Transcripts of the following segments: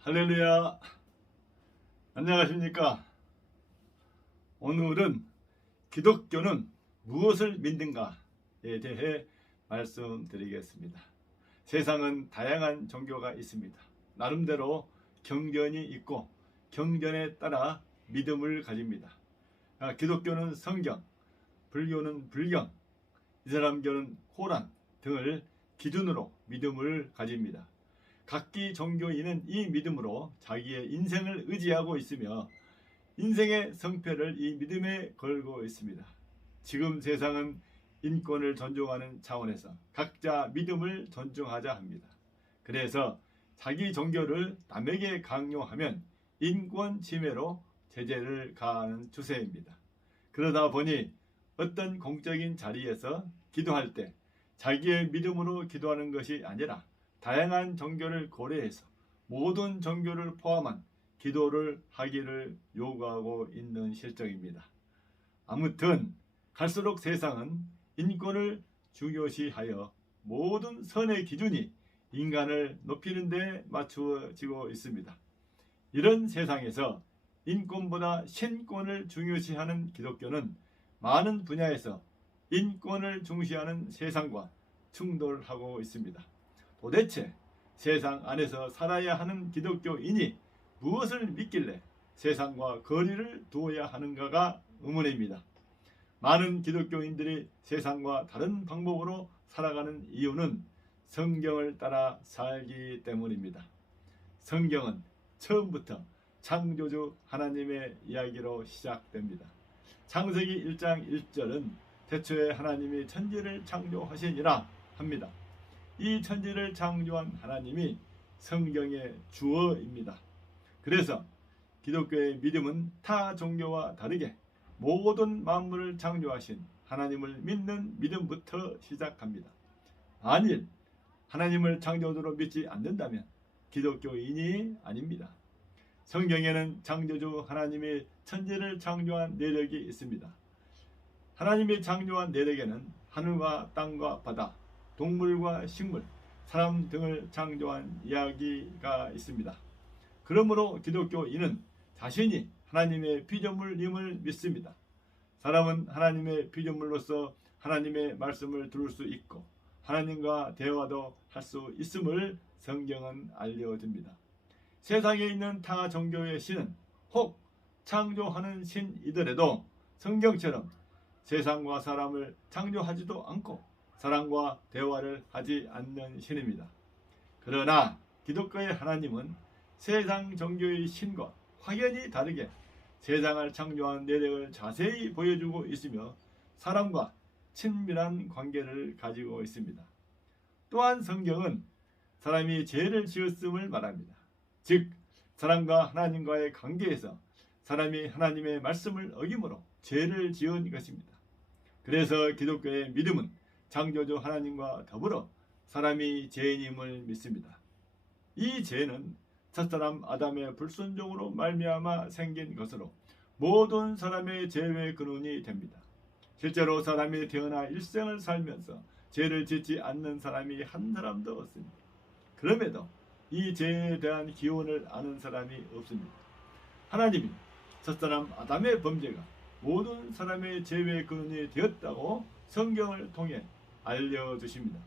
할렐루야. 안녕하십니까? 오늘은 기독교는 무엇을 믿는가에 대해 말씀드리겠습니다. 세상은 다양한 종교가 있습니다. 나름대로 경전이 있고 경전에 따라 믿음을 가집니다. 기독교는 성경, 불교는 불경, 이슬람교는 코란 등을 기준으로 믿음을 가집니다. 각기 종교인은 이 믿음으로 자기의 인생을 의지하고 있으며 인생의 성패를 이 믿음에 걸고 있습니다. 지금 세상은 인권을 존중하는 차원에서 각자 믿음을 존중하자 합니다. 그래서 자기 종교를 남에게 강요하면 인권 침해로 제재를 가하는 추세입니다. 그러다 보니 어떤 공적인 자리에서 기도할 때 자기의 믿음으로 기도하는 것이 아니라 다양한 종교를 고려해서 모든 종교를 포함한 기도를 하기를 요구하고 있는 실정입니다. 아무튼 갈수록 세상은 인권을 중요시하여 모든 선의 기준이 인간을 높이는 데 맞추어지고 있습니다. 이런 세상에서 인권보다 신권을 중요시하는 기독교는 많은 분야에서 인권을 중시하는 세상과 충돌하고 있습니다. 도대체 세상 안에서 살아야 하는 기독교인이 무엇을 믿길래 세상과 거리를 두어야 하는가가 의문입니다. 많은 기독교인들이 세상과 다른 방법으로 살아가는 이유는 성경을 따라 살기 때문입니다. 성경은 처음부터 창조주 하나님의 이야기로 시작됩니다. 창세기 1장 1절은 태초에 하나님이 천지를 창조하시니라 합니다. 이 천지를 창조한 하나님이 성경의 주어입니다. 그래서 기독교의 믿음은 타 종교와 다르게 모든 만물을 창조하신 하나님을 믿는 믿음부터 시작합니다. 만일 하나님을 창조주로 믿지 않는다면 기독교인이 아닙니다. 성경에는 창조주 하나님이 천지를 창조한 내력이 있습니다. 하나님이 창조한 내력에는 하늘과 땅과 바다, 동물과 식물, 사람 등을 창조한 이야기가 있습니다. 그러므로 기독교인은 자신이 하나님의 피조물임을 믿습니다. 사람은 하나님의 피조물로서 하나님의 말씀을 들을 수 있고 하나님과 대화도 할 수 있음을 성경은 알려줍니다. 세상에 있는 타 종교의 신은 혹 창조하는 신이더라도 성경처럼 세상과 사람을 창조하지도 않고 사람과 대화를 하지 않는 신입니다. 그러나 기독교의 하나님은 세상 종교의 신과 확연히 다르게 세상을 창조한 내력을 자세히 보여주고 있으며 사람과 친밀한 관계를 가지고 있습니다. 또한 성경은 사람이 죄를 지었음을 말합니다. 즉 사람과 하나님과의 관계에서 사람이 하나님의 말씀을 어김으로 죄를 지은 것입니다. 그래서 기독교의 믿음은 창조주 하나님과 더불어 사람이 죄인임을 믿습니다. 이 죄는 첫사람 아담의 불순종으로 말미암아 생긴 것으로 모든 사람의 죄의 근원이 됩니다. 실제로 사람이 태어나 일생을 살면서 죄를 짓지 않는 사람이 한 사람도 없습니다. 그럼에도 이 죄에 대한 기원을 아는 사람이 없습니다. 하나님이 첫사람 아담의 범죄가 모든 사람의 죄의 근원이 되었다고 성경을 통해 알려주십니다.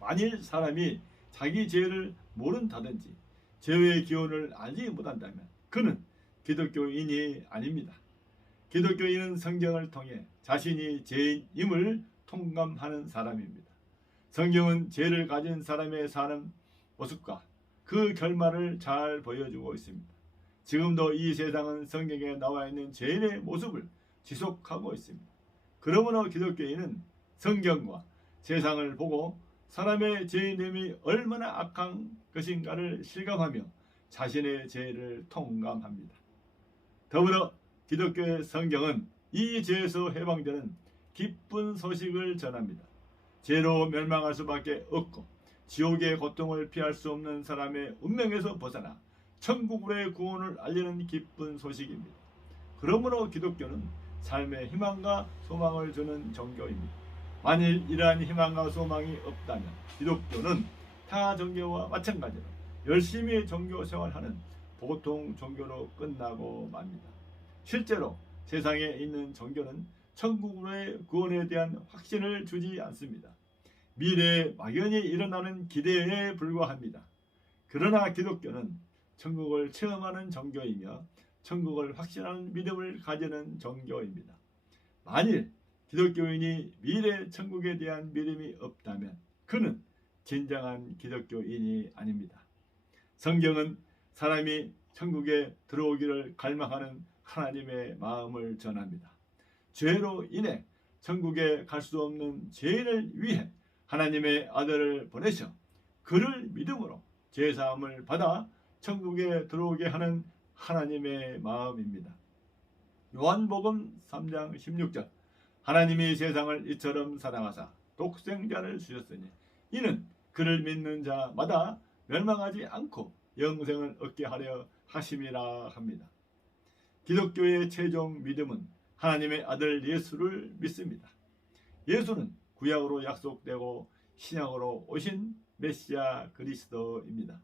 만일 사람이 자기 죄를 모른다든지 죄의 기원을 알지 못한다면 그는 기독교인이 아닙니다. 기독교인은 성경을 통해 자신이 죄인임을 통감하는 사람입니다. 성경은 죄를 가진 사람의 사는 모습과 그 결말을 잘 보여주고 있습니다. 지금도 이 세상은 성경에 나와 있는 죄인의 모습을 지속하고 있습니다. 그러므로 기독교인은 성경과 세상을 보고 사람의 죄인됨이 얼마나 악한 것인가를 실감하며 자신의 죄를 통감합니다. 더불어 기독교의 성경은 이 죄에서 해방되는 기쁜 소식을 전합니다. 죄로 멸망할 수밖에 없고 지옥의 고통을 피할 수 없는 사람의 운명에서 벗어나 천국으로의 구원을 알리는 기쁜 소식입니다. 그러므로 기독교는 삶의 희망과 소망을 주는 종교입니다. 만일 이러한 희망과 소망이 없다면 기독교는 타 종교와 마찬가지로 열심히 종교 생활하는 보통 종교로 끝나고 맙니다. 실제로 세상에 있는 종교는 천국의 구원에 대한 확신을 주지 않습니다. 미래에 막연히 일어나는 기대에 불과합니다. 그러나 기독교는 천국을 체험하는 종교이며 천국을 확신하는 믿음을 가지는 종교입니다. 만일 기독교인이 미래 천국에 대한 믿음이 없다면 그는 진정한 기독교인이 아닙니다. 성경은 사람이 천국에 들어오기를 갈망하는 하나님의 마음을 전합니다. 죄로 인해 천국에 갈 수 없는 죄인을 위해 하나님의 아들을 보내셔 그를 믿음으로 죄사함을 받아 천국에 들어오게 하는 하나님의 마음입니다. 요한복음 3장 16절 하나님이 세상을 이처럼 사랑하사 독생자를 주셨으니 이는 그를 믿는 자마다 멸망하지 않고 영생을 얻게 하려 하심이라 합니다. 기독교의 최종 믿음은 하나님의 아들 예수를 믿습니다. 예수는 구약으로 약속되고 신약으로 오신 메시아 그리스도입니다.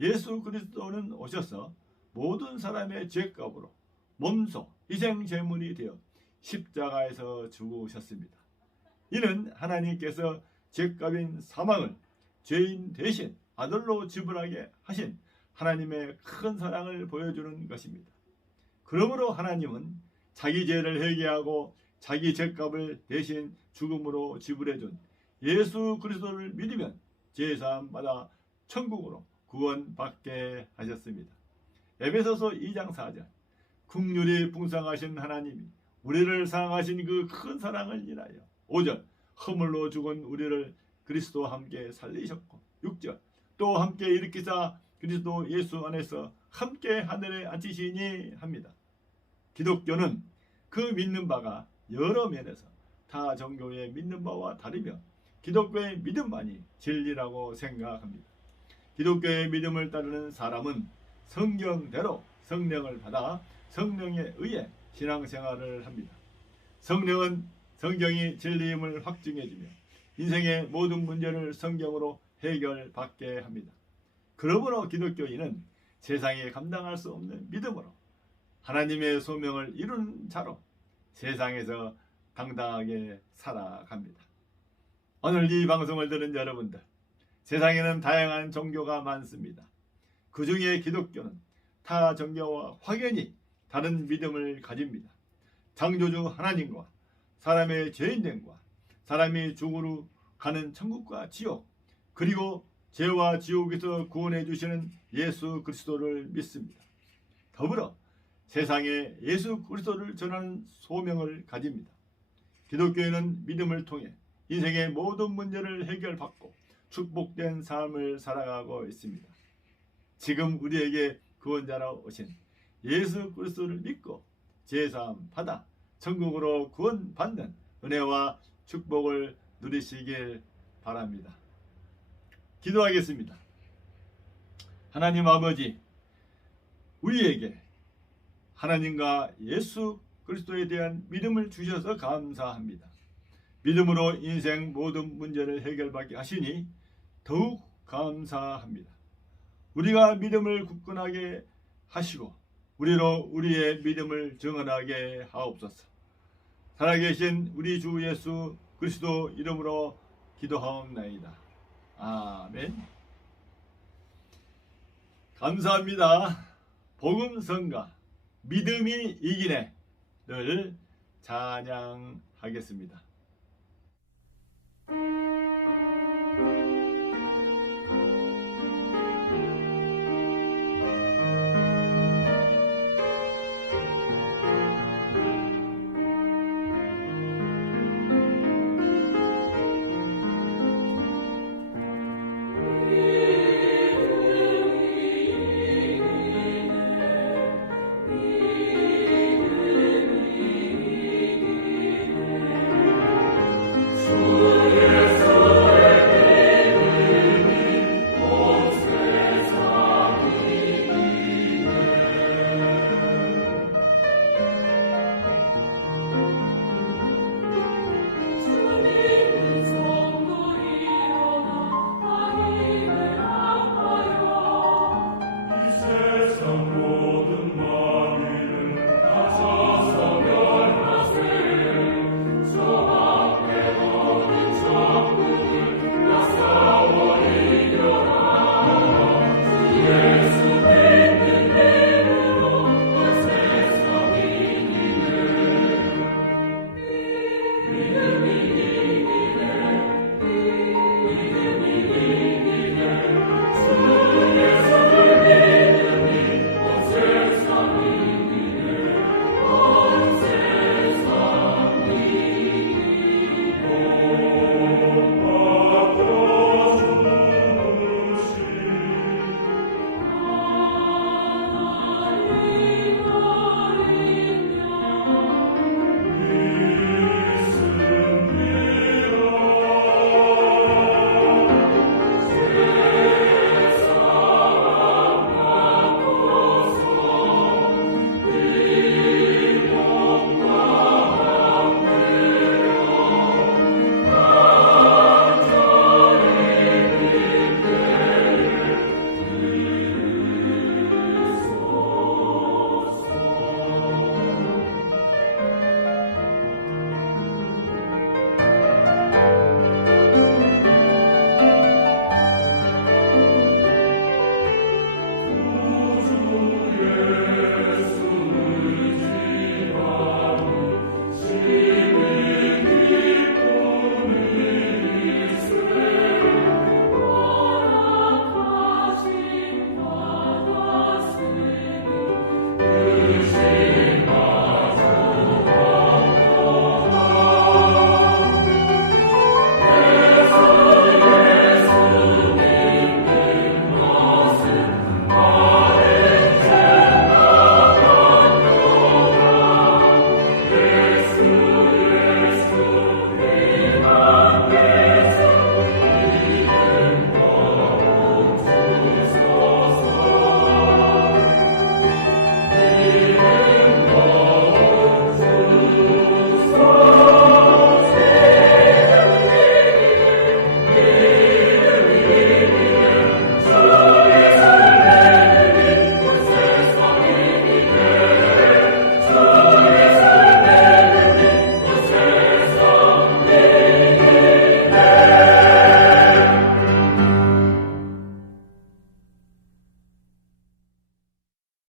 예수 그리스도는 오셔서 모든 사람의 죄값으로 몸소 희생 제물이 되어 십자가에서 죽으셨습니다. 이는 하나님께서 죄값인 사망을 죄인 대신 아들로 지불하게 하신 하나님의 큰 사랑을 보여주는 것입니다. 그러므로 하나님은 자기 죄를 회개하고 자기 죄값을 대신 죽음으로 지불해준 예수 그리스도를 믿으면 죄사함 받아 천국으로 구원받게 하셨습니다. 에베소서 2장 4절 긍휼이 풍성하신 하나님이 우리를 사랑하신 그 큰 사랑을 인하여 5절 허물로 죽은 우리를 그리스도와 함께 살리셨고 6절 또 함께 일으키사 그리스도 예수 안에서 함께 하늘에 앉히시니 합니다. 기독교는 그 믿는 바가 여러 면에서 타 종교의 믿는 바와 다르며 기독교의 믿음만이 진리라고 생각합니다. 기독교의 믿음을 따르는 사람은 성경대로 성령을 받아 성령에 의해 신앙생활을 합니다. 성령은 성경이 진리임을 확증해주며 인생의 모든 문제를 성경으로 해결받게 합니다. 그러므로 기독교인은 세상에 감당할 수 없는 믿음으로 하나님의 소명을 이루는 자로 세상에서 당당하게 살아갑니다. 오늘 이 방송을 들은 여러분들, 세상에는 다양한 종교가 많습니다. 그 중에 기독교는 타 종교와 확연히 다른 믿음을 가집니다. 창조주 하나님과 사람의 죄인됨과 사람이 죽으러 가는 천국과 지옥, 그리고 죄와 지옥에서 구원해 주시는 예수 그리스도를 믿습니다. 더불어 세상에 예수 그리스도를 전하는 소명을 가집니다. 기독교인은 믿음을 통해 인생의 모든 문제를 해결받고 축복된 삶을 살아가고 있습니다. 지금 우리에게 구원자로 오신 예수 그리스도를 믿고 죄사함 받아 천국으로 구원받는 은혜와 축복을 누리시길 바랍니다. 기도하겠습니다. 하나님 아버지, 우리에게 하나님과 예수 그리스도에 대한 믿음을 주셔서 감사합니다. 믿음으로 인생 모든 문제를 해결받게 하시니 더욱 감사합니다. 우리가 믿음을 굳건하게 하시고 우리로 우리의 믿음을 증언하게 하옵소서. 살아계신 우리 주 예수 그리스도 이름으로 기도하옵나이다. 아멘. 감사합니다. 복음성가 믿음이 이기네를 찬양하겠습니다.